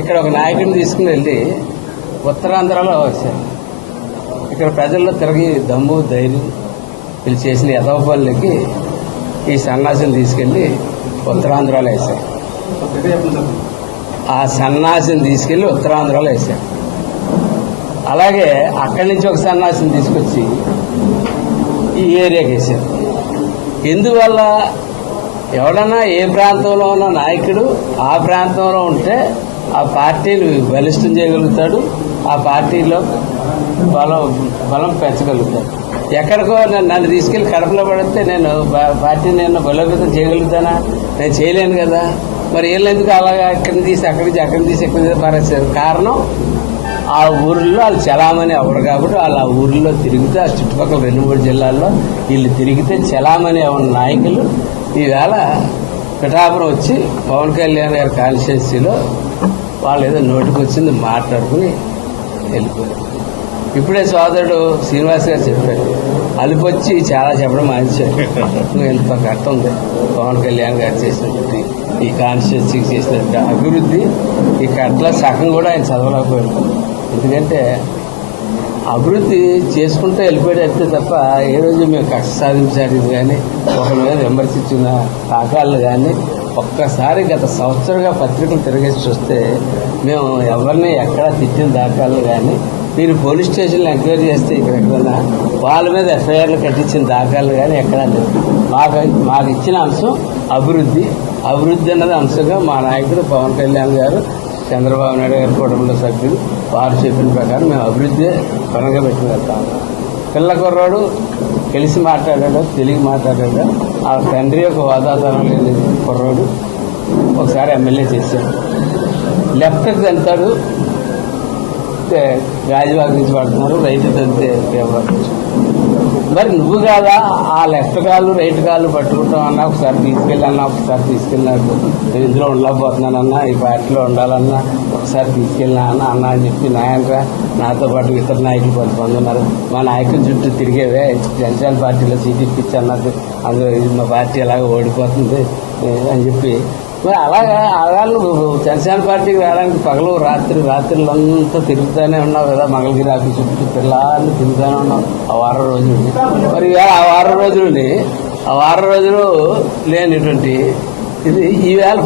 ఇక్కడ ఒక నాయకుడిని తీసుకుని వెళ్ళి ఉత్తరాంధ్రలో వచ్చారు. ఇక్కడ ప్రజల్లో తిరిగి దమ్ము ధైర్యం వీళ్ళు చేసిన యథవ పనులకి ఈ సన్నాసిని తీసుకెళ్లి ఉత్తరాంధ్రలో వేశారు. ఆ సన్నాసిని తీసుకెళ్లి ఉత్తరాంధ్రలో వేశారు. అలాగే అక్కడి నుంచి ఒక సన్నాసిని తీసుకొచ్చి ఈ ఏరియాకి వేశారు. ఎందువల్ల ఎవడన్నా ఏ ప్రాంతంలో ఉన్న నాయకుడు ఆ ప్రాంతంలో ఉంటే ఆ పార్టీని బలిష్టం చేయగలుగుతాడు, ఆ పార్టీలో బలం పెంచగలుగుతాడు. ఎక్కడికో నన్ను తీసుకెళ్లి కడపలో పడితే నేను పార్టీని నేను బలోపేతం చేయగలుగుతానా? నేను చేయలేను కదా. మరి వీళ్ళు ఎందుకు అలాగా ఇక్కడిని తీసి అక్కడి నుంచి అక్కడిని తీసి ఎక్కడి నుంచి పారేస్తారు? కారణం ఆ ఊర్లో వాళ్ళు చలామణి అవ్వరు కాబట్టి వాళ్ళు ఆ ఊర్లో తిరిగితే ఆ చుట్టుపక్కల 2-3 జిల్లాల్లో వీళ్ళు తిరిగితే చలామణి అవ్వని నాయకులు ఈవేళ పిఠాపురం వచ్చి పవన్ కళ్యాణ్ గారి కాన్స్టిట్యున్సీలో వాళ్ళు ఏదో నోటికి వచ్చింది మాట్లాడుకుని వెళ్ళిపోయారు. ఇప్పుడే సోదరుడు శ్రీనివాస్ గారు చెప్పారు, అలిపొచ్చి చాలా చెప్పడం మానేశారు. నువ్వు ఎంత కష్టం ఉంది పవన్ కళ్యాణ్ గారు చేసినటువంటి ఈ కాన్స్టిట్యున్సీకి చేసినటువంటి అభివృద్ధి ఈ కట్ల సగం కూడా ఆయన చదవలేకపోయాడు. ఎందుకంటే అభివృద్ధి చేసుకుంటూ వెళ్ళిపోయేటట్టు తప్ప ఏ రోజు మేము కష్ట సాధించారు కానీ ఒకరి మీద విమర్శించిన దాఖలు కానీ ఒక్కసారి గత సంవత్సరంగా పత్రికలు తిరిగేసి చూస్తే మేము ఎవరిని ఎక్కడా తిట్టిన దాఖలు కానీ మీరు పోలీస్ స్టేషన్లో ఎంక్వైరీ చేస్తే ఇక్కడ ఎక్కడన్నా వాళ్ళ మీద ఎఫ్ఐఆర్లు కట్టించిన దాఖలు కానీ ఎక్కడా లేదు. మాకు ఇచ్చిన అంశం అభివృద్ధి అన్నది అంశంగా మా నాయకుడు పవన్ కళ్యాణ్ గారు, చంద్రబాబు నాయుడు గారి కుటుంబంలో సభ్యులు వారు చెప్పిన ప్రకారం మేము అభివృద్ధి పరంగా పెట్టుకుని వెళ్తాము. పిల్ల కుర్రాడు కలిసి మాట్లాడాడు, తెలుగు మాట్లాడాడు. ఆ తండ్రి యొక్క హోదాతనం లేని కుర్రాడు ఒకసారి ఎమ్మెల్యే చేశాడు. లెఫ్ట్కి తంతాడు, గాజువాక నుంచి పడుతున్నారు, రైట్ తంతే మరి నువ్వు కాదా ఆ లెఫ్ట్ కాళ్ళు రైట్ కాళ్ళు పట్టుకుంటాం అన్నా, ఒకసారి తీసుకెళ్ళన్నా, ఒకసారి తీసుకెళ్ళినట్టు నేను ఇందులో ఉండలేకపోతున్నానన్నా, ఈ పార్టీలో ఉండాలన్నా ఒకసారి తీసుకెళ్ళినా అన్నా అని చెప్పి నాయనరా నాతో పాటు ఇతర నాయకులు కొంతమంది ఉన్నారు, మా నాయకుల చుట్టూ తిరిగేవే జనసేన పార్టీలో సీట్ ఇప్పించి అన్నది, అందులో మా పార్టీ ఎలాగ ఓడిపోతుంది అని చెప్పి మరి అలాగా వాళ్ళు జనసేన పార్టీకి రావడానికి పగలు రాత్రులంతా తిరుగుతూనే ఉన్నావు కదా. మంగళగిరి ఆఫీస్ చుట్టూ పిల్లల్ని తిరుగుతూనే ఉన్నావు ఆ వారం రోజులు. మరి ఆ వారం రోజులు లేనిటువంటి ఇది ఈవేళ